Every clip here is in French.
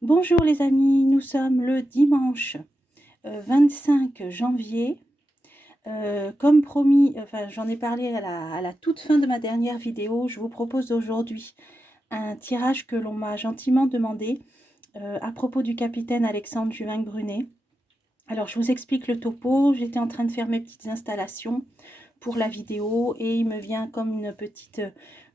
Bonjour les amis, nous sommes le dimanche 25 janvier. Comme promis, enfin j'en ai parlé à la toute fin de ma dernière vidéo, je vous propose aujourd'hui un tirage que l'on m'a gentiment demandé à propos du capitaine Alexandre Juvin-Brunet. Alors je vous explique le topo, j'étais en train de faire mes petites installations pour la vidéo et il me vient comme une petite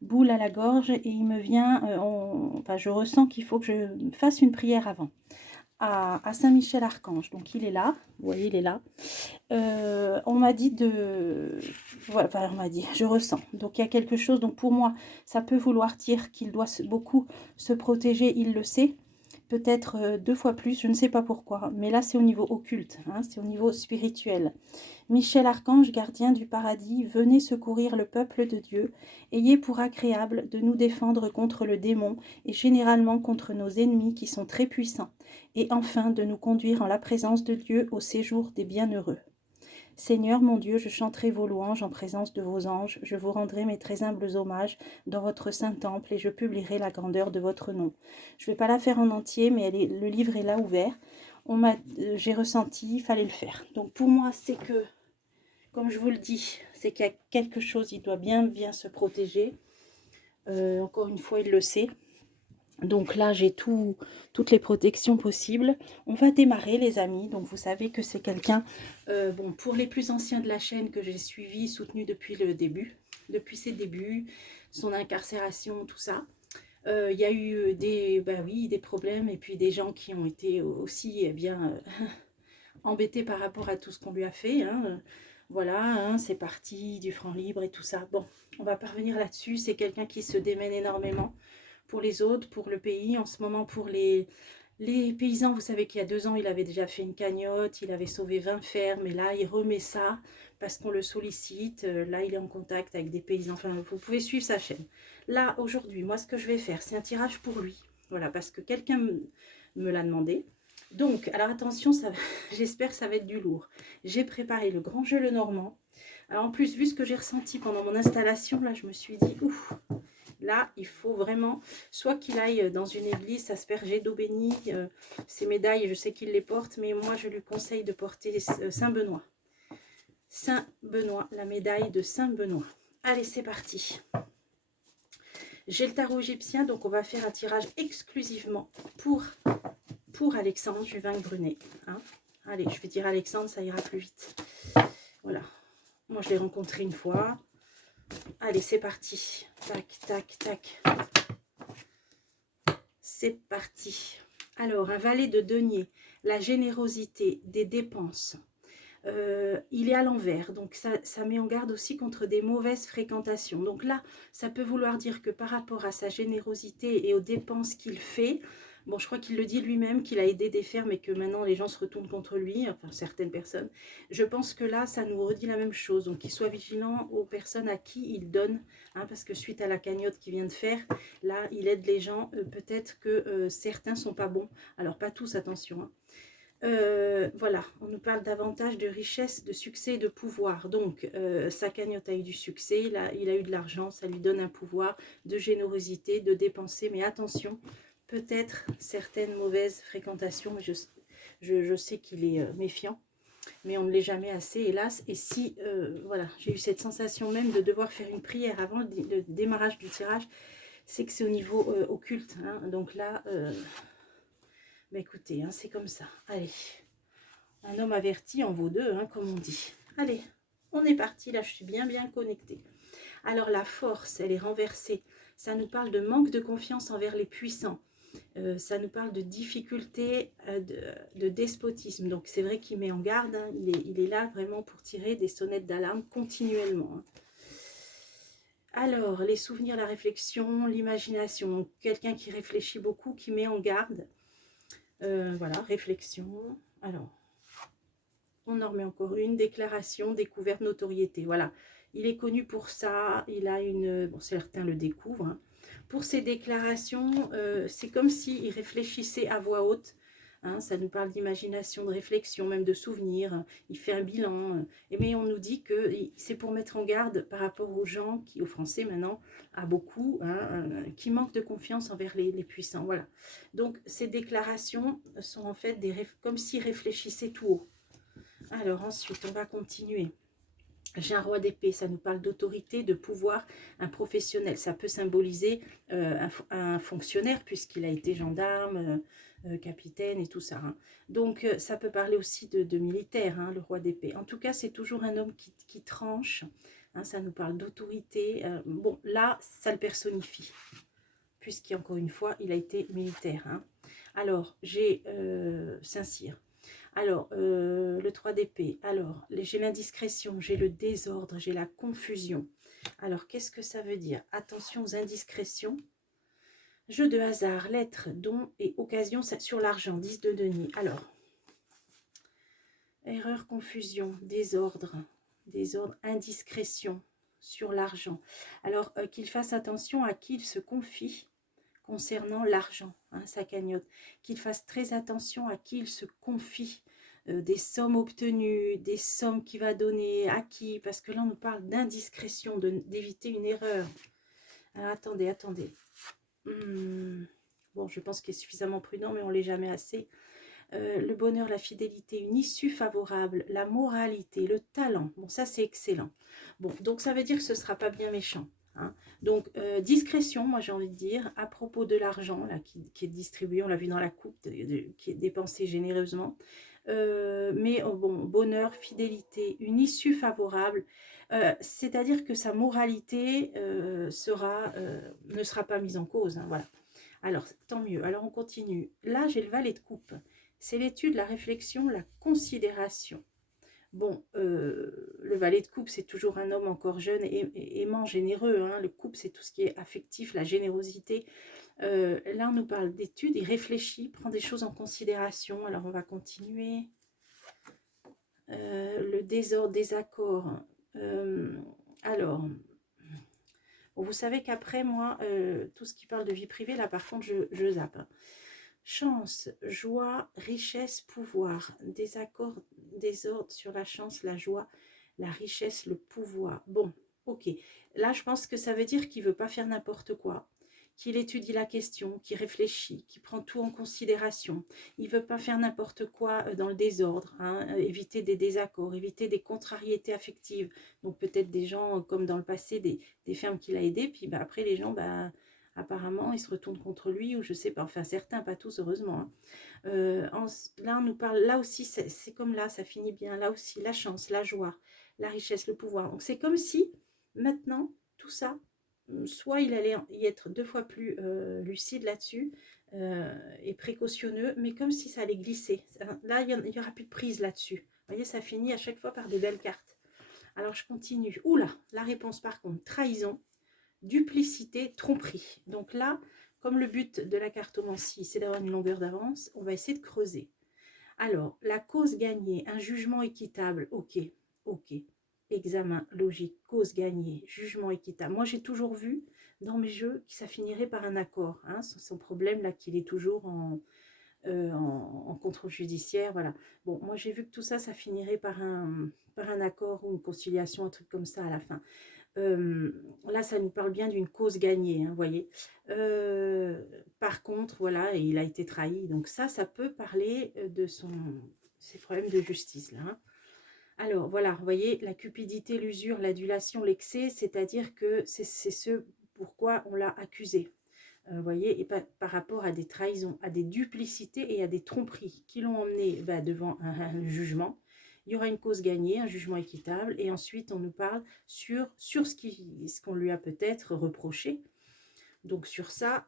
boule à la gorge et il me vient, enfin je ressens qu'il faut que je fasse une prière avant à Saint-Michel-Archange. Donc il est là, vous voyez il est là. On m'a dit de... Voilà, enfin on m'a dit, je ressens. Donc il y a quelque chose, donc pour moi ça peut vouloir dire qu'il doit beaucoup se protéger, il le sait. Peut-être 2 fois plus, je ne sais pas pourquoi. Mais là c'est au niveau occulte, hein, c'est au niveau spirituel. Michel Archange, gardien du paradis, venez secourir le peuple de Dieu. Ayez pour agréable de nous défendre contre le démon et généralement contre nos ennemis qui sont très puissants. Et enfin de nous conduire en la présence de Dieu au séjour des bienheureux. Seigneur mon Dieu, je chanterai vos louanges en présence de vos anges, je vous rendrai mes très humbles hommages dans votre saint temple et je publierai la grandeur de votre nom. Je ne vais pas la faire en entier, mais le livre est là ouvert. J'ai ressenti, il fallait le faire. Donc pour moi, c'est que, comme je vous le dis, c'est qu'il y a quelque chose, il doit bien se protéger. Encore une fois, il le sait. Donc là, j'ai toutes les protections possibles. On va démarrer, les amis. Donc vous savez que c'est quelqu'un, bon, pour les plus anciens de la chaîne que j'ai suivi, soutenu depuis le début, depuis ses débuts, son incarcération, tout ça. Il y a eu des problèmes et puis des gens qui ont été aussi embêtés par rapport à tout ce qu'on lui a fait. Hein. Voilà, hein, c'est parti du franc libre et tout ça. Bon, on va pas revenir là-dessus. C'est quelqu'un qui se démène énormément pour les autres, pour le pays. En ce moment, pour les paysans, vous savez qu'il y a 2 ans, il avait déjà fait une cagnotte, il avait sauvé 20 fermes, et là, il remet ça parce qu'on le sollicite. Là, il est en contact avec des paysans. Enfin, vous pouvez suivre sa chaîne. Là, aujourd'hui, moi, ce que je vais faire, c'est un tirage pour lui. Voilà, parce que quelqu'un me l'a demandé. Donc, alors attention, j'espère que ça va être du lourd. J'ai préparé le grand jeu Lenormand. Alors en plus, vu ce que j'ai ressenti pendant mon installation, là, je me suis dit, ouf, là, il faut vraiment, soit qu'il aille dans une église, s'asperger d'eau bénie, ses médailles, je sais qu'il les porte, mais moi, je lui conseille de porter Saint-Benoît. Saint-Benoît, la médaille de Saint-Benoît. Allez, c'est parti. J'ai le tarot égyptien, donc on va faire un tirage exclusivement pour Alexandre Juvin-Brunet. Hein. Allez, je vais dire Alexandre, ça ira plus vite. Voilà. Moi, je l'ai rencontré une fois. Allez, c'est parti. Tac, tac, tac. C'est parti. Alors, un valet de denier, la générosité des dépenses. Il est à l'envers, donc ça met en garde aussi contre des mauvaises fréquentations. Donc là, ça peut vouloir dire que par rapport à sa générosité et aux dépenses qu'il fait, bon, je crois qu'il le dit lui-même, qu'il a aidé des fermes et que maintenant les gens se retournent contre lui, enfin certaines personnes. Je pense que là, ça nous redit la même chose. Donc qu'il soit vigilant aux personnes à qui il donne, hein, parce que suite à la cagnotte qu'il vient de faire, là, il aide les gens. Peut-être que certains sont pas bons. Alors pas tous, attention, hein. Voilà, on nous parle davantage de richesse, de succès et de pouvoir. Donc, sa cagnotte a eu du succès, il a eu de l'argent, ça lui donne un pouvoir de générosité, de dépenser. Mais attention, peut-être certaines mauvaises fréquentations, mais je sais qu'il est méfiant, mais on ne l'est jamais assez, hélas. Et si, voilà, j'ai eu cette sensation même de devoir faire une prière avant le démarrage du tirage, c'est que c'est au niveau occulte. Hein. Donc là... bah écoutez, hein, c'est comme ça. Allez, un homme averti en vaut deux, hein, comme on dit. Allez, on est parti. Là, je suis bien connectée. Alors, la force, elle est renversée. Ça nous parle de manque de confiance envers les puissants. Ça nous parle de difficulté, de despotisme. Donc, c'est vrai qu'il met en garde. Hein, il est là vraiment pour tirer des sonnettes d'alarme continuellement. Hein. Alors, les souvenirs, la réflexion, l'imagination. Quelqu'un qui réfléchit beaucoup, qui met en garde. Voilà, réflexion. Alors, on en remet encore une. Déclaration, découverte, notoriété. Voilà, il est connu pour ça. Il a une... Bon, certains le découvrent. Hein. Pour ses déclarations, c'est comme s'il réfléchissait à voix haute. Hein, ça nous parle d'imagination, de réflexion, même de souvenirs. Il fait un bilan. Mais on nous dit que c'est pour mettre en garde par rapport aux gens, aux Français maintenant, à beaucoup, hein, qui manquent de confiance envers les puissants. Voilà. Donc, ces déclarations sont en fait comme s'ils réfléchissaient tout haut. Alors, ensuite, on va continuer. J'ai un roi d'épée, ça nous parle d'autorité, de pouvoir, un professionnel. Ça peut symboliser un fonctionnaire, puisqu'il a été gendarme, capitaine et tout ça. Hein. Donc, ça peut parler aussi de militaire, hein, le roi d'épée. En tout cas, c'est toujours un homme qui tranche. Hein, ça nous parle d'autorité. Bon, là, ça le personnifie, puisqu'encore une fois, il a été militaire. Hein. Alors, j'ai Saint-Cyr. Alors, le 3 d'épée. Alors, j'ai l'indiscrétion, j'ai le désordre, j'ai la confusion. Alors, qu'est-ce que ça veut dire? Attention aux indiscrétions. Jeu de hasard, lettres, dons et occasions sur l'argent. 10 de denier. Alors, erreur, confusion, désordre, indiscrétion sur l'argent. Alors, qu'il fasse attention à qui il se confie concernant l'argent, hein, sa cagnotte. Qu'il fasse très attention à qui il se confie. Des sommes obtenues, des sommes qu'il va donner, à qui, parce que là on nous parle d'indiscrétion, d'éviter une erreur. Alors, attendez. Bon, je pense qu'il est suffisamment prudent, mais on ne l'est jamais assez. Le bonheur, la fidélité, une issue favorable, la moralité, le talent. Bon, ça c'est excellent. Bon, donc ça veut dire que ce ne sera pas bien méchant. Hein. Donc, discrétion, moi j'ai envie de dire, à propos de l'argent là qui est distribué, on l'a vu dans la coupe, qui est dépensé généreusement. Mais bon, bonheur, fidélité, une issue favorable, c'est-à-dire que sa moralité ne sera pas mise en cause. Hein, voilà. Alors, tant mieux. Alors, on continue. Là, j'ai le valet de coupe. C'est l'étude, la réflexion, la considération. Bon, le valet de coupe, c'est toujours un homme encore jeune, aimant, généreux. Hein. Le couple, c'est tout ce qui est affectif, la générosité. Là, on nous parle d'études, il réfléchit, prend des choses en considération. Alors, on va continuer. Le désordre, désaccord. Alors, bon, vous savez qu'après, moi, tout ce qui parle de vie privée, là, par contre, je zappe. Chance, joie, richesse, pouvoir. Désaccord, désordre sur la chance, la joie, la richesse, le pouvoir. Bon, ok. Là, je pense que ça veut dire qu'il ne veut pas faire n'importe quoi, qu'il étudie la question, qu'il réfléchit, qu'il prend tout en considération. Il ne veut pas faire n'importe quoi dans le désordre, hein, éviter des désaccords, éviter des contrariétés affectives. Donc peut-être des gens, comme dans le passé, des femmes qu'il a aidées, puis bah, après les gens, bah, apparemment, ils se retournent contre lui, ou je sais pas, enfin certains, pas tous, heureusement. Hein. Là, on nous parle, là aussi, c'est comme là, ça finit bien, là aussi, la chance, la joie, la richesse, le pouvoir. Donc c'est comme si, maintenant, tout ça, soit il allait y être 2 fois plus lucide là-dessus et précautionneux, mais comme si ça allait glisser. Là, il n'y aura plus de prise là-dessus. Vous voyez, ça finit à chaque fois par des belles cartes. Alors, je continue. Oula, la réponse par contre, trahison, duplicité, tromperie. Donc là, comme le but de la cartomancie, c'est d'avoir une longueur d'avance, on va essayer de creuser. Alors, la cause gagnée, un jugement équitable, ok. Examen logique, cause gagnée, jugement équitable. Moi, j'ai toujours vu dans mes jeux que ça finirait par un accord. Hein, son problème, là, qu'il est toujours en contrôle judiciaire, voilà. Bon, moi, j'ai vu que tout ça, ça finirait par un accord ou une conciliation, un truc comme ça à la fin. Là, ça nous parle bien d'une cause gagnée, hein, vous voyez. Par contre, voilà, il a été trahi. Donc ça peut parler de ses problèmes de justice, là. Hein. Alors, voilà, vous voyez, la cupidité, l'usure, l'adulation, l'excès, c'est-à-dire que c'est ce pourquoi on l'a accusé. Vous voyez, et par rapport à des trahisons, à des duplicités et à des tromperies qui l'ont emmené devant un jugement. Il y aura une cause gagnée, un jugement équitable, et ensuite on nous parle sur ce qu'on lui a peut-être reproché. Donc sur ça,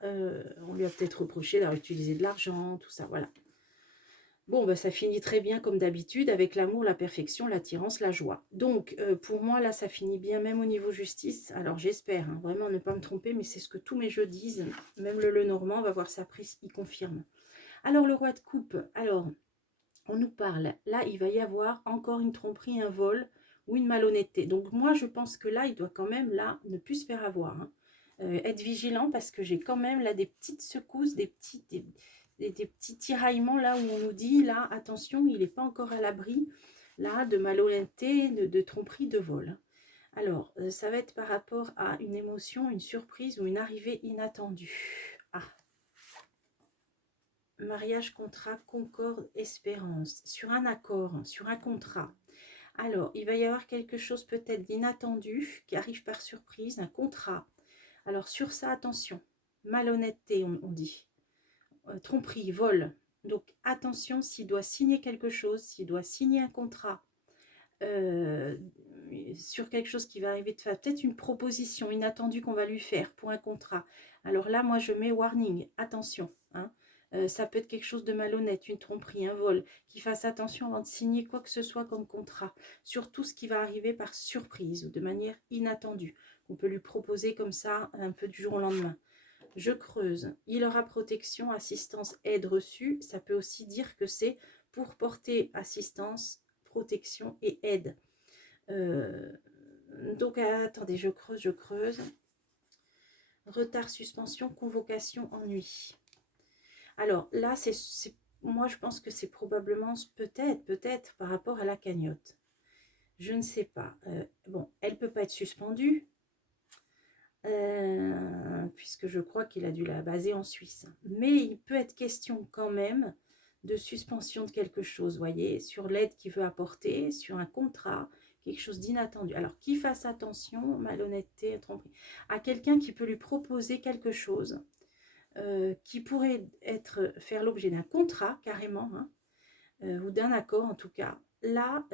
on lui a peut-être reproché d'avoir utilisé de l'argent, tout ça, voilà. Bon, ben, ça finit très bien comme d'habitude, avec l'amour, la perfection, l'attirance, la joie. Donc, pour moi, là, ça finit bien, même au niveau justice. Alors, j'espère, hein, vraiment ne pas me tromper, mais c'est ce que tous mes jeux disent. Même le Lenormand va voir sa prise, il confirme. Alors, le roi de coupe, alors, on nous parle. Là, il va y avoir encore une tromperie, un vol ou une malhonnêteté. Donc, moi, je pense que là, il doit quand même, là, ne plus se faire avoir. Hein. Être vigilant parce que j'ai quand même, là, des petites secousses, des petits tiraillements là où on nous dit, là, attention, il n'est pas encore à l'abri, là, de malhonnêteté, de tromperie, de vol. Alors, ça va être par rapport à une émotion, une surprise ou une arrivée inattendue. Ah, mariage, contrat, concorde, espérance. Sur un accord, sur un contrat. Alors, il va y avoir quelque chose peut-être d'inattendu qui arrive par surprise, un contrat. Alors, sur ça, attention. Malhonnêteté, on dit. Tromperie, vol. Donc, attention s'il doit signer quelque chose, s'il doit signer un contrat. Sur quelque chose qui va arriver de faire, peut-être une proposition inattendue qu'on va lui faire pour un contrat. Alors là, moi, je mets warning, attention. Hein. Ça peut être quelque chose de malhonnête, une tromperie, un vol, qu'il fasse attention avant de signer quoi que ce soit comme contrat, sur tout ce qui va arriver par surprise ou de manière inattendue, qu'on peut lui proposer comme ça un peu du jour au lendemain. Je creuse, il aura protection, assistance, aide reçue, ça peut aussi dire que c'est pour porter assistance, protection et aide. Donc, attendez, je creuse. Retard, suspension, convocation, ennui. Alors là, moi je pense que c'est probablement, peut-être par rapport à la cagnotte. Je ne sais pas. Bon, elle ne peut pas être suspendue, puisque je crois qu'il a dû la baser en Suisse. Mais il peut être question quand même de suspension de quelque chose, voyez, sur l'aide qu'il veut apporter, sur un contrat, quelque chose d'inattendu. Alors, qu'il fasse attention, malhonnêteté, tromperie, à quelqu'un qui peut lui proposer quelque chose qui pourrait faire l'objet d'un contrat, carrément, hein, ou d'un accord en tout cas. Là,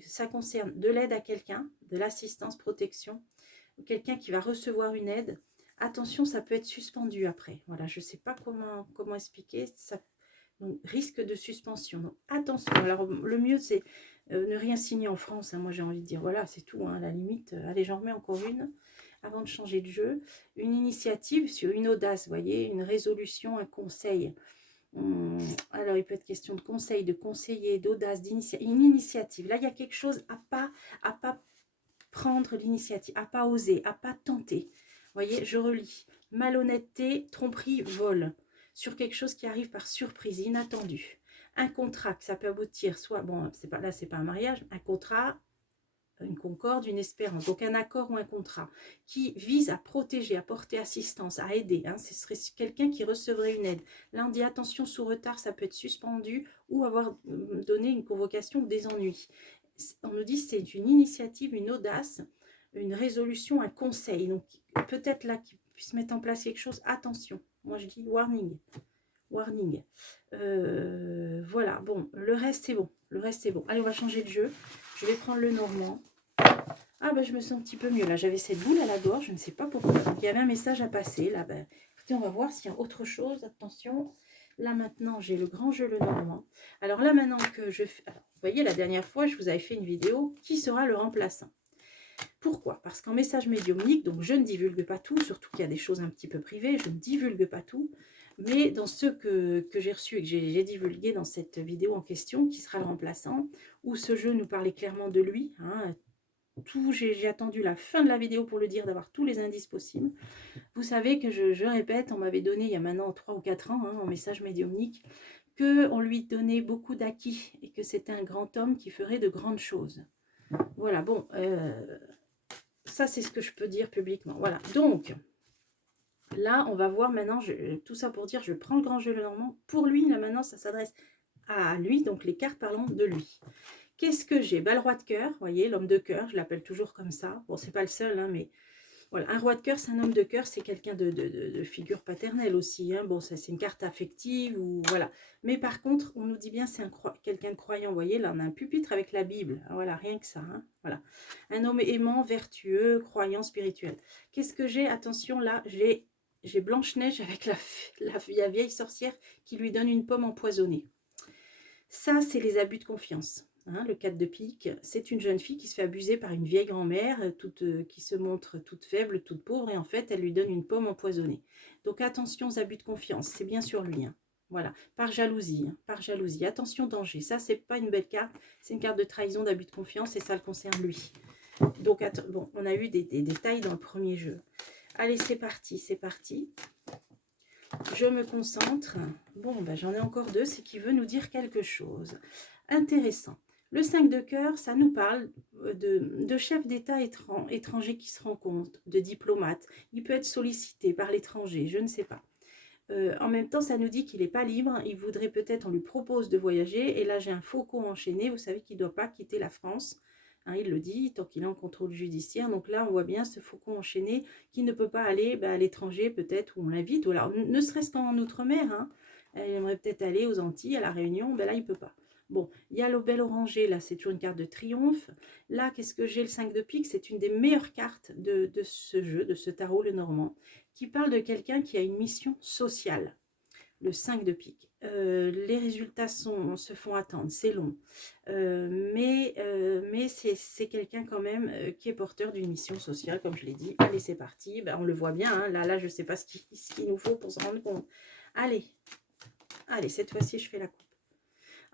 ça concerne de l'aide à quelqu'un, de l'assistance, protection, quelqu'un qui va recevoir une aide. Attention, ça peut être suspendu après. Voilà, je ne sais pas comment expliquer. Ça, donc, risque de suspension. Donc, attention. Alors, le mieux, c'est ne rien signer en France. Hein. Moi, j'ai envie de dire, voilà, c'est tout. Hein, à la limite, allez, j'en remets encore une avant de changer de jeu. Une initiative sur une audace, vous voyez, une résolution, un conseil. Alors, il peut être question de conseil, de conseiller, d'audace, une initiative. Là, il y a quelque chose à pas prendre l'initiative, à pas oser, à pas tenter. Vous voyez, je relis. Malhonnêteté, tromperie, vol. Sur quelque chose qui arrive par surprise, inattendu. Un contrat, que ça peut aboutir, soit, bon, là, c'est pas un mariage, un contrat, une concorde, une espérance. Donc, un accord ou un contrat qui vise à protéger, à porter assistance, à aider. Hein, ce serait quelqu'un qui recevrait une aide. Là, on dit attention, sous retard, ça peut être suspendu ou avoir donné une convocation ou des ennuis. On nous dit c'est une initiative, une audace, une résolution, un conseil. Donc, peut-être là qu'il puisse mettre en place quelque chose. Attention, moi je dis warning. Warning. Voilà, bon, le reste c'est bon. Le reste c'est bon. Allez, on va changer de jeu. Je vais prendre le normand. Ah ben je me sens un petit peu mieux là. J'avais cette boule à la gorge, je ne sais pas pourquoi. Donc il y avait un message à passer là. Ben, écoutez, on va voir s'il y a autre chose. Attention. Là maintenant, j'ai le grand jeu le normand. Alors là maintenant que je fais... Alors, vous voyez, la dernière fois, je vous avais fait une vidéo. Qui sera le remplaçant? Pourquoi? Parce qu'en message médiumnique, donc je ne divulgue pas tout, surtout qu'il y a des choses un petit peu privées, je ne divulgue pas tout. Mais dans ceux que j'ai reçus et que j'ai divulgués dans cette vidéo en question, qui sera le remplaçant, où ce jeu nous parlait clairement de lui, hein, j'ai attendu la fin de la vidéo pour le dire, d'avoir tous les indices possibles. Vous savez que je répète, on m'avait donné il y a maintenant 3 ou 4 ans, hein, en message médiumnique, qu'on lui donnait beaucoup d'acquis et que c'était un grand homme qui ferait de grandes choses. Voilà, bon, ça c'est ce que je peux dire publiquement. Voilà, donc, là on va voir maintenant, tout ça pour dire, je prends le grand jeu le normand. Pour lui, là maintenant, ça s'adresse à lui, donc les cartes parlant de lui. Qu'est-ce que j'ai? Le roi de cœur, vous voyez, l'homme de cœur, je l'appelle toujours comme ça. Bon, c'est pas le seul, hein, mais voilà, un roi de cœur, c'est un homme de cœur, c'est quelqu'un de figure paternelle aussi. Hein. Bon, ça c'est une carte affective, ou voilà. Mais par contre, on nous dit bien c'est quelqu'un de croyant. Vous voyez, là on a un pupitre avec la Bible. Ah, voilà, rien que ça. Hein. Voilà. Un homme aimant, vertueux, croyant, spirituel. Qu'est-ce que j'ai? Attention, là, j'ai Blanche-Neige avec la vieille sorcière qui lui donne une pomme empoisonnée. Ça, c'est les abus de confiance. Hein, le 4 de pique, c'est une jeune fille qui se fait abuser par une vieille grand-mère qui se montre toute faible, toute pauvre, et en fait, elle lui donne une pomme empoisonnée. Donc, attention aux abus de confiance, c'est bien sur lui. Hein. Voilà, par jalousie, hein, par jalousie. Attention, danger. Ça, c'est pas une belle carte, c'est une carte de trahison, d'abus de confiance, et ça le concerne lui. Donc, bon, on a eu des détails dans le premier jeu. Allez, c'est parti, c'est parti. Je me concentre. Bon, ben, j'en ai encore deux, c'est qui veut nous dire quelque chose. Intéressant. Le 5 de cœur, ça nous parle de chefs d'État étrangers qui se rencontrent, de diplomates. Il peut être sollicité par l'étranger, je ne sais pas. En même temps, ça nous dit qu'il n'est pas libre. Il voudrait peut-être, on lui propose de voyager. Et là, j'ai un faucon enchaîné. Vous savez qu'il ne doit pas quitter la France. Hein, il le dit, tant qu'il est en contrôle judiciaire. Donc là, on voit bien ce faucon enchaîné qui ne peut pas aller à l'étranger, peut-être, où on l'invite. Ou alors, ne serait-ce qu'en Outre-mer. Hein. Il aimerait peut-être aller aux Antilles, à La Réunion. Ben là, il ne peut pas. Bon, il y a le bel orangé. Là, c'est toujours une carte de triomphe. Là, qu'est-ce que j'ai? Le 5 de pique. C'est une des meilleures cartes de ce jeu, de ce tarot, le Normand, qui parle de quelqu'un qui a une mission sociale. Le 5 de pique. Les résultats se font attendre, c'est long. Mais c'est quelqu'un quand même qui est porteur d'une mission sociale, comme je l'ai dit. Allez, c'est parti. Ben, on le voit bien. Hein. Là, je ne sais pas ce qu'il nous faut pour se rendre compte. Allez, cette fois-ci, je fais la coupe.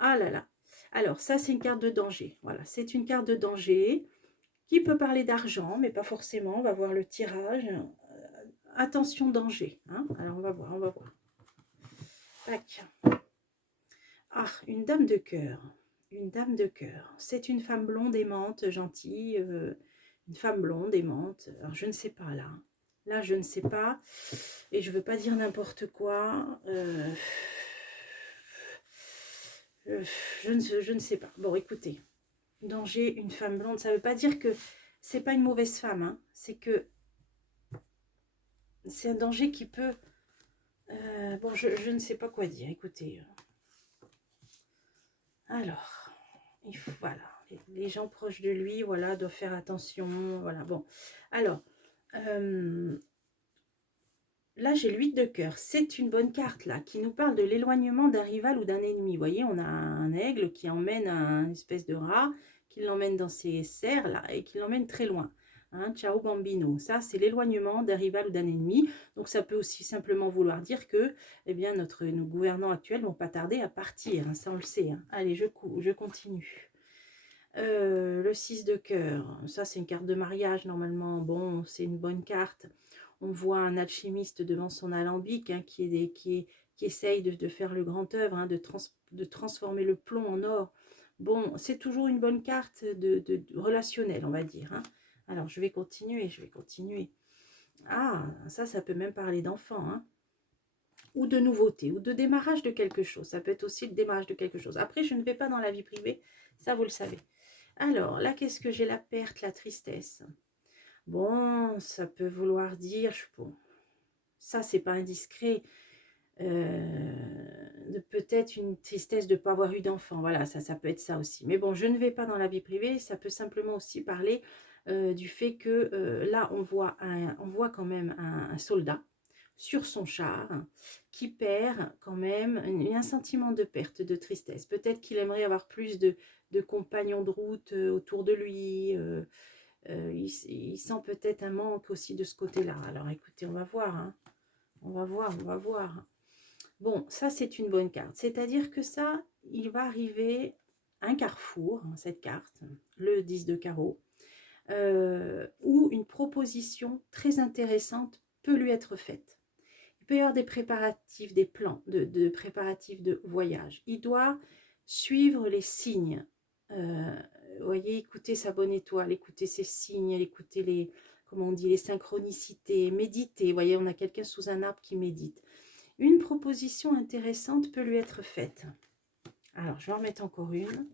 Ah là là. Alors, ça, c'est une carte de danger. Voilà, c'est une carte de danger qui peut parler d'argent, mais pas forcément. On va voir le tirage. Attention, danger. Hein. Alors, on va voir, Tac. Ah, une dame de cœur. Une dame de cœur. C'est une femme blonde aimante, gentille. Une femme blonde aimante. Alors, je ne sais pas, là. Là, je ne sais pas. Et je ne veux pas dire n'importe quoi. Je ne sais pas. Bon, écoutez. Danger, une femme blonde, ça ne veut pas dire que c'est pas une mauvaise femme. Hein. C'est que c'est un danger qui peut... bon, je ne sais pas quoi dire. Écoutez. Alors, voilà, les gens proches de lui, voilà, doivent faire attention, voilà, bon. Alors, là, j'ai l'8 de cœur. C'est une bonne carte, là, qui nous parle de l'éloignement d'un rival ou d'un ennemi. Vous voyez, on a un aigle qui emmène un espèce de rat, qui l'emmène dans ses serres, là, et qui l'emmène très loin. Hein, ciao bambino. Ça, c'est l'éloignement d'un rival ou d'un ennemi. Donc, ça peut aussi simplement vouloir dire que, eh bien, nos gouvernants actuels vont pas tarder à partir. Hein, ça, on le sait. Hein. Allez, je continue. Le 6 de cœur. Ça, c'est une carte de mariage, normalement. Bon, c'est une bonne carte. On voit un alchimiste devant son alambic hein, qui essaye de faire le grand œuvre, hein, de transformer le plomb en or. Bon, c'est toujours une bonne carte de relationnelle, on va dire. Hein. Alors, je vais continuer. Ah, ça peut même parler d'enfant, hein. Ou de nouveauté, ou de démarrage de quelque chose. Ça peut être aussi le démarrage de quelque chose. Après, je ne vais pas dans la vie privée, ça vous le savez. Alors, là, qu'est-ce que j'ai? La perte, la tristesse. Bon, ça peut vouloir dire, bon, ça, c'est pas indiscret, peut-être une tristesse de ne pas avoir eu d'enfant. Voilà, ça peut être ça aussi. Mais bon, je ne vais pas dans la vie privée. Ça peut simplement aussi parler du fait que là, on voit quand même un soldat sur son char qui perd quand même un sentiment de perte, de tristesse. Peut-être qu'il aimerait avoir plus de compagnons de route autour de lui. Il sent peut-être un manque aussi de ce côté-là. Alors écoutez, on va voir. Hein. On va voir. Bon, ça c'est une bonne carte. C'est-à-dire que ça, il va arriver un carrefour, hein, cette carte, le 10 de carreau, où une proposition très intéressante peut lui être faite. Il peut y avoir des préparatifs, des plans de préparatifs de voyage. Il doit suivre les signes. Vous voyez, écouter sa bonne étoile, écouter ses signes, écouter les, comment on dit, les synchronicités, méditer. Vous voyez, on a quelqu'un sous un arbre qui médite. Une proposition intéressante peut lui être faite. Alors, je vais en remettre encore une.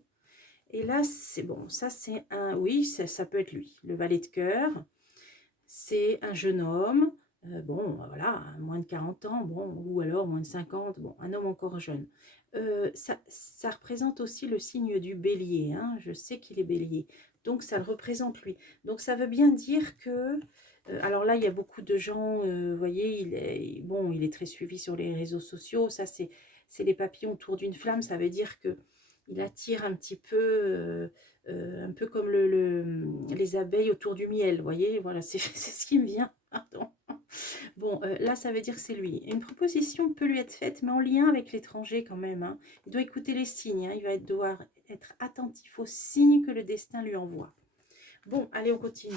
Et là, c'est bon. Ça, c'est un... Oui, ça peut être lui. Le valet de cœur. C'est un jeune homme. Bon, voilà, moins de 40 ans. Bon, ou alors moins de 50. Bon, un homme encore jeune. Ça représente aussi le signe du bélier. Hein. Je sais qu'il est bélier. Donc, ça le représente lui. Donc, ça veut bien dire que... alors là, il y a beaucoup de gens, vous voyez, il est très suivi sur les réseaux sociaux. Ça, c'est les papillons autour d'une flamme. Ça veut dire que il attire un petit peu, un peu comme les abeilles autour du miel. Vous voyez, voilà, c'est ce qui me vient. Pardon. Bon, là, ça veut dire que c'est lui. Une proposition peut lui être faite, mais en lien avec l'étranger quand même. Hein. Il doit écouter les signes. Hein. Il va devoir être attentif aux signes que le destin lui envoie. Bon, allez, on continue.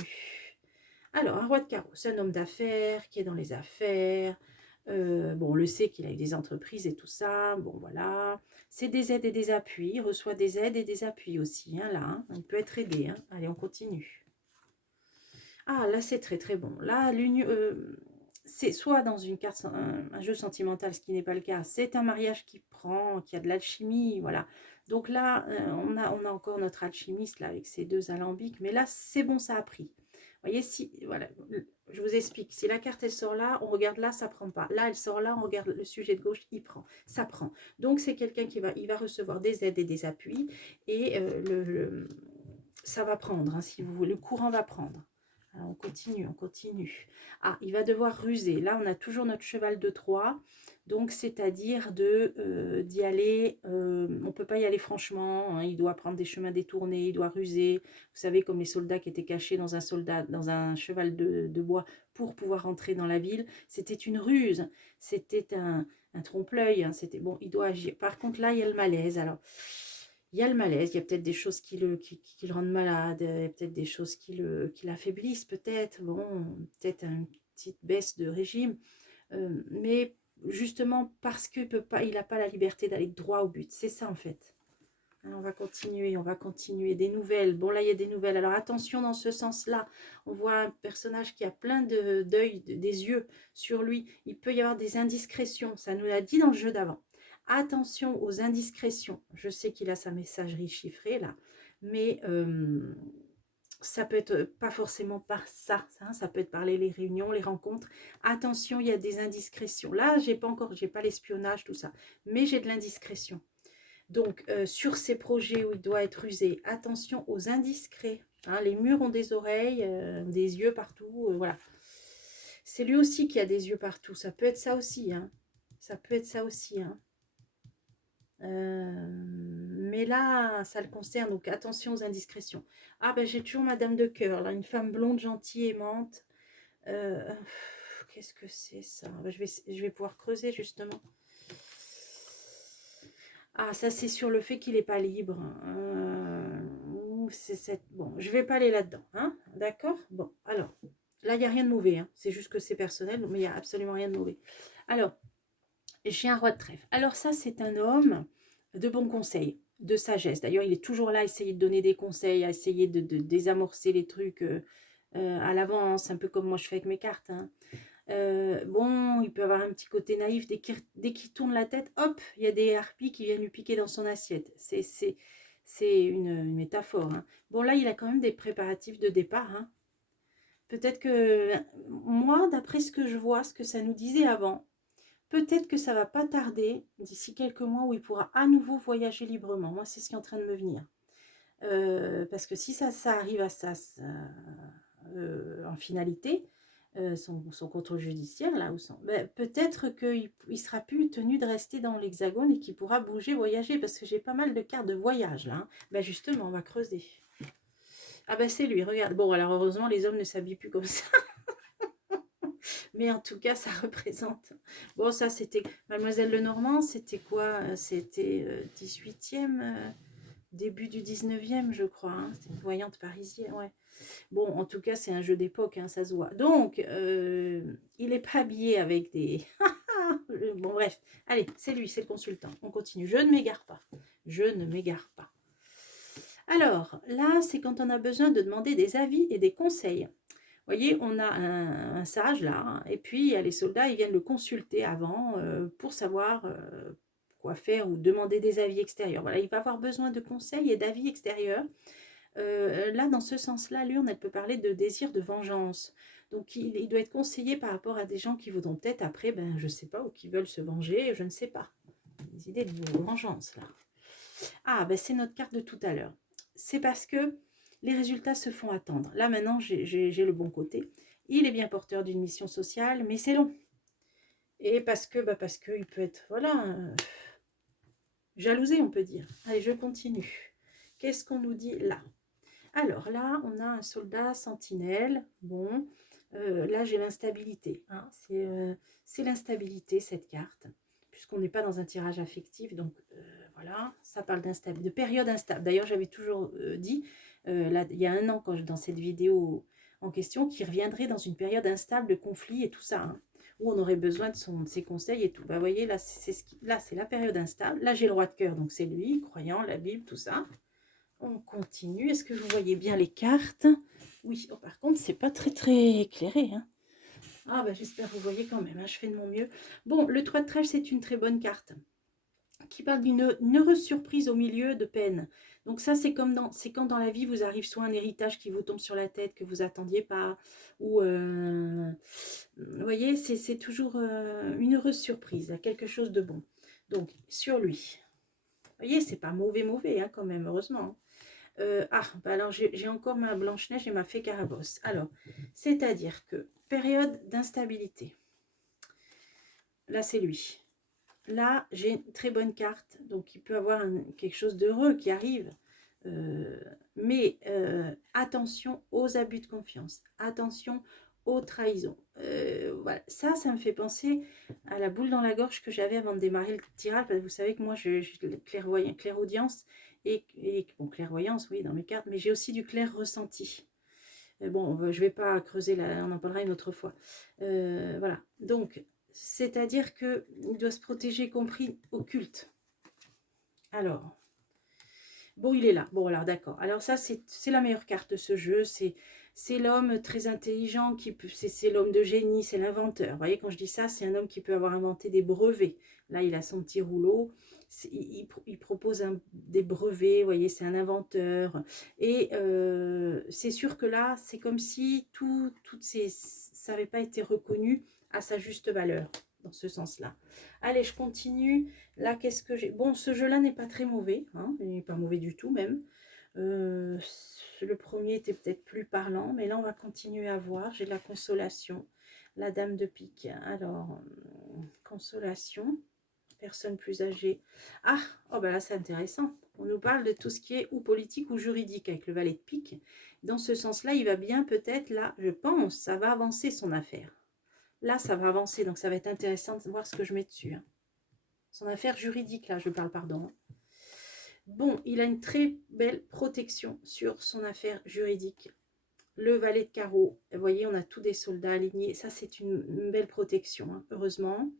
Alors, un roi de carreau, c'est un homme d'affaires qui est dans les affaires. Bon, on le sait qu'il a eu des entreprises et tout ça. Bon, voilà. C'est des aides et des appuis. Il reçoit des aides et des appuis aussi, hein, là. Hein. Il peut être aidé. Hein. Allez, on continue. Ah, là, c'est très, très bon. Là, l'union... c'est soit dans une carte, un jeu sentimental, ce qui n'est pas le cas. C'est un mariage qui prend, qui a de l'alchimie, voilà. Donc là, on a encore notre alchimiste, là, avec ses deux alambics. Mais là, c'est bon, ça a pris. Vous voyez, si, voilà, je vous explique. Si la carte, elle sort là, on regarde là, ça prend pas. Là, elle sort là, on regarde le sujet de gauche, il prend. Ça prend. Donc, c'est quelqu'un qui va, il va recevoir des aides et des appuis. Et ça va prendre, hein, si vous voulez. Le courant va prendre. Alors, on continue, on continue. Ah, il va devoir ruser. Là, on a toujours notre cheval de Troie. Donc, c'est-à-dire d'y aller. On ne peut pas y aller franchement. Hein, il doit prendre des chemins détournés. Il doit ruser. Vous savez, comme les soldats qui étaient cachés dans un cheval de bois pour pouvoir entrer dans la ville. C'était une ruse. C'était un trompe-l'œil. Hein, c'était bon, il doit agir. Par contre, là, il y a le malaise. Alors, il y a le malaise, il y a peut-être des choses qui le rendent malade, il y a peut-être des choses qui l'affaiblissent, peut-être, bon, peut-être une petite baisse de régime, mais justement parce qu'il peut pas, il n'a pas la liberté d'aller droit au but, c'est ça en fait. Hein, on va continuer, des nouvelles, bon là il y a des nouvelles, alors attention dans ce sens-là, on voit un personnage qui a plein d'œils, des yeux sur lui, il peut y avoir des indiscrétions, ça nous l'a dit dans le jeu d'avant. Attention aux indiscrétions. Je sais qu'il a sa messagerie chiffrée là, mais ça peut être pas forcément par ça, hein, ça peut être par les réunions, les rencontres. Attention, il y a des indiscrétions. Là, j'ai pas l'espionnage, tout ça, mais j'ai de l'indiscrétion. Donc, sur ces projets où il doit être usé, attention aux indiscrets. Hein, les murs ont des oreilles, des yeux partout, voilà. C'est lui aussi qui a des yeux partout. Ça peut être ça aussi, hein. Ça peut être ça aussi, hein. Mais là, ça le concerne, donc attention aux indiscrétions. Ah ben j'ai toujours Madame de Cœur, là, une femme blonde, gentille, aimante. Qu'est-ce que c'est ça? Ben, je vais pouvoir creuser justement. Ah, ça c'est sur le fait qu'il n'est pas libre. Bon, je vais pas aller là-dedans, hein, d'accord? Bon, alors, là, il n'y a rien de mauvais, hein. C'est juste que c'est personnel, mais il n'y a absolument rien de mauvais. Alors, j'ai un roi de trèfle. Alors ça, c'est un homme de bons conseils, de sagesse. D'ailleurs, il est toujours là à essayer de donner des conseils, à essayer de désamorcer les trucs à l'avance, un peu comme moi je fais avec mes cartes. Hein. Bon, il peut avoir un petit côté naïf. Dès qu'il tourne la tête, hop, il y a des harpies qui viennent lui piquer dans son assiette. C'est une métaphore. Hein. Bon, là, il a quand même des préparatifs de départ. Hein. Peut-être que moi, d'après ce que je vois, ce que ça nous disait avant, peut-être que ça va pas tarder, d'ici quelques mois, où il pourra à nouveau voyager librement. Moi, c'est ce qui est en train de me venir. Parce que si ça arrive à ça, en finalité, son contrôle judiciaire, là, ben, peut-être qu'il ne sera plus tenu de rester dans l'hexagone et qu'il pourra bouger, voyager, parce que j'ai pas mal de cartes de voyage, là. Hein. Ben justement, on va creuser. Ah ben c'est lui, regarde. Bon, alors heureusement, les hommes ne s'habillent plus comme ça. Mais en tout cas, ça représente... Bon, ça, c'était... Mademoiselle Lenormand, c'était quoi? C'était 18e, début du 19e, je crois. Hein. C'était une voyante parisienne, ouais. Bon, en tout cas, c'est un jeu d'époque, hein, ça se voit. Donc, il n'est pas habillé avec des... bon, bref. Allez, c'est lui, c'est le consultant. On continue. Je ne m'égare pas. Je ne m'égare pas. Alors, là, c'est quand on a besoin de demander des avis et des conseils. Vous voyez, on a un sage là, hein, et puis il y a les soldats, ils viennent le consulter avant pour savoir quoi faire ou demander des avis extérieurs. Voilà, il va avoir besoin de conseils et d'avis extérieurs. Là, dans ce sens-là, l'urne, elle peut parler de désir de vengeance. Donc, il doit être conseillé par rapport à des gens qui voudront peut-être après, ben, je ne sais pas, ou qui veulent se venger, je ne sais pas. Des idées de vengeance, là. Ah, ben, c'est notre carte de tout à l'heure. C'est parce que les résultats se font attendre. Là, maintenant, j'ai le bon côté. Il est bien porteur d'une mission sociale, mais c'est long. Et parce que il peut être, voilà, jalousé, on peut dire. Allez, je continue. Qu'est-ce qu'on nous dit là? Alors là, on a un soldat sentinelle. Bon, là, j'ai l'instabilité. Hein. C'est l'instabilité, cette carte, puisqu'on n'est pas dans un tirage affectif. Donc, voilà, ça parle de période instable. D'ailleurs, j'avais toujours dit, là, il y a un an, dans cette vidéo en question, qu'il reviendrait dans une période instable de conflit et tout ça. Hein. où on aurait besoin de ses conseils et tout. Bah, vous voyez, là, là, c'est la période instable. Là, j'ai le roi de cœur, donc c'est lui, croyant, la Bible, tout ça. On continue. Est-ce que vous voyez bien les cartes? Oui, oh, par contre, c'est pas très très éclairé, hein. Ah, bah, j'espère que vous voyez quand même, hein, je fais de mon mieux. Bon, le 3 de trèfle, c'est une très bonne carte qui parle d'une heureuse surprise au milieu de peine. Donc ça, c'est quand dans la vie vous arrive soit un héritage qui vous tombe sur la tête que vous attendiez pas, ou vous voyez, c'est toujours une heureuse surprise, quelque chose de bon. Donc sur lui, vous voyez, c'est pas mauvais, hein, quand même, heureusement. Bah alors j'ai encore ma Blanche-Neige et ma Fée Carabosse. Alors, c'est-à-dire que période d'instabilité. Là, c'est lui. Là, j'ai une très bonne carte, donc il peut avoir quelque chose d'heureux qui arrive. Mais attention aux abus de confiance, attention aux trahisons. Voilà. Ça me fait penser à la boule dans la gorge que j'avais avant de démarrer le tirage. Parce que vous savez que moi, j'ai clairaudience et bon, clairvoyance, oui, dans mes cartes, mais j'ai aussi du clair ressenti. Bon, je ne vais pas creuser, là, on en parlera une autre fois. Voilà, donc, c'est-à-dire qu'il doit se protéger, compris occulte. Alors, bon, il est là. Bon, alors d'accord. Alors ça, c'est la meilleure carte de ce jeu. C'est l'homme très intelligent, c'est l'homme de génie, c'est l'inventeur. Vous voyez, quand je dis ça, c'est un homme qui peut avoir inventé des brevets. Là, il a son petit rouleau. Il propose des brevets, vous voyez, c'est un inventeur. Et c'est sûr que là, c'est comme si ça n'avait pas été reconnu à sa juste valeur, dans ce sens-là. Allez, je continue. Là, qu'est-ce que j'ai? Bon, ce jeu-là n'est pas très mauvais, hein, il n'est pas mauvais du tout même. Le premier était peut-être plus parlant, mais là, on va continuer à voir. J'ai de la consolation, la dame de pique. Alors, consolation, personne plus âgée. Ah, oh ben là, c'est intéressant. On nous parle de tout ce qui est ou politique ou juridique avec le valet de pique. Dans ce sens-là, il va bien peut-être, là, je pense, ça va avancer son affaire. Là, ça va avancer, donc ça va être intéressant de voir ce que je mets dessus. Hein. Son affaire juridique, là, je parle, pardon. Bon, il a une très belle protection sur son affaire juridique. Le valet de carreau, vous voyez, on a tous des soldats alignés. Ça, c'est une belle protection, hein, heureusement.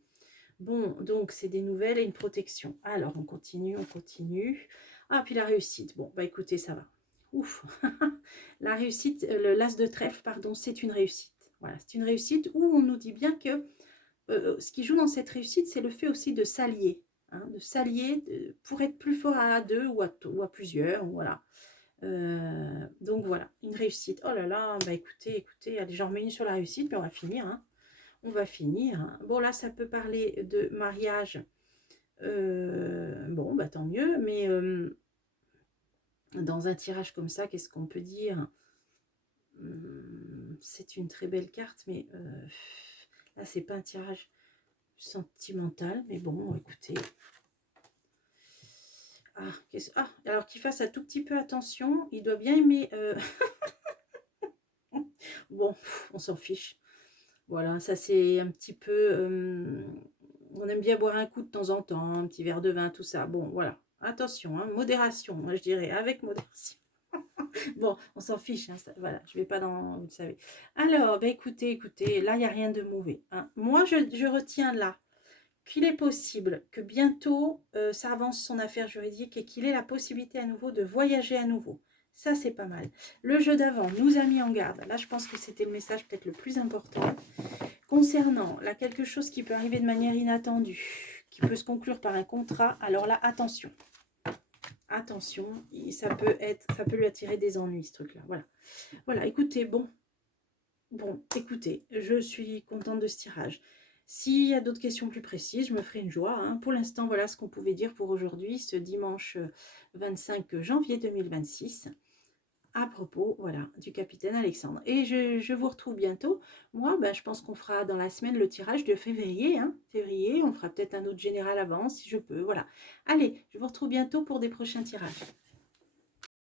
Bon, donc, c'est des nouvelles et une protection. Alors, on continue, on continue. Ah, puis la réussite. Bon, bah écoutez, ça va. Ouf. La réussite, l'as de trèfle, pardon, c'est une réussite. Voilà, c'est une réussite où on nous dit bien que ce qui joue dans cette réussite, c'est le fait aussi de s'allier. Hein, de s'allier pour être plus fort à deux ou à plusieurs. Voilà. Donc voilà, une réussite. Oh là là, bah écoutez, allez, j'en remets une sur la réussite, puis on va finir. Hein. On va finir. Hein. Bon, là, ça peut parler de mariage. Bon, bah tant mieux, mais dans un tirage comme ça, qu'est-ce qu'on peut dire? C'est une très belle carte, mais là, c'est pas un tirage sentimental, mais bon, écoutez. Alors qu'il fasse un tout petit peu attention, il doit bien aimer. Bon, on s'en fiche. Voilà, ça c'est un petit peu. On aime bien boire un coup de temps en temps, un petit verre de vin, tout ça. Bon, voilà. Attention, hein, modération, moi je dirais, avec modération. Bon, on s'en fiche, hein, ça, voilà, je vais pas dans, vous le savez. Alors, bah écoutez, là, il n'y a rien de mauvais. Hein. Moi, je retiens là qu'il est possible que bientôt, ça avance son affaire juridique et qu'il ait la possibilité à nouveau de voyager à nouveau. Ça, c'est pas mal. Le jeu d'avant nous a mis en garde. Là, je pense que c'était le message peut-être le plus important. Concernant là, quelque chose qui peut arriver de manière inattendue, qui peut se conclure par un contrat, alors là, attention. Attention, ça peut lui attirer des ennuis, ce truc-là. Voilà. Voilà, écoutez, bon, écoutez, je suis contente de ce tirage. S'il y a d'autres questions plus précises, je me ferai une joie. Hein. Pour l'instant, voilà ce qu'on pouvait dire pour aujourd'hui, ce dimanche 25 janvier 2026, à propos, voilà, du capitaine Alexandre. Et je vous retrouve bientôt. Moi, ben, je pense qu'on fera dans la semaine le tirage de février. Hein. Février, on fera peut-être un autre général avant, si je peux. Voilà. Allez, je vous retrouve bientôt pour des prochains tirages.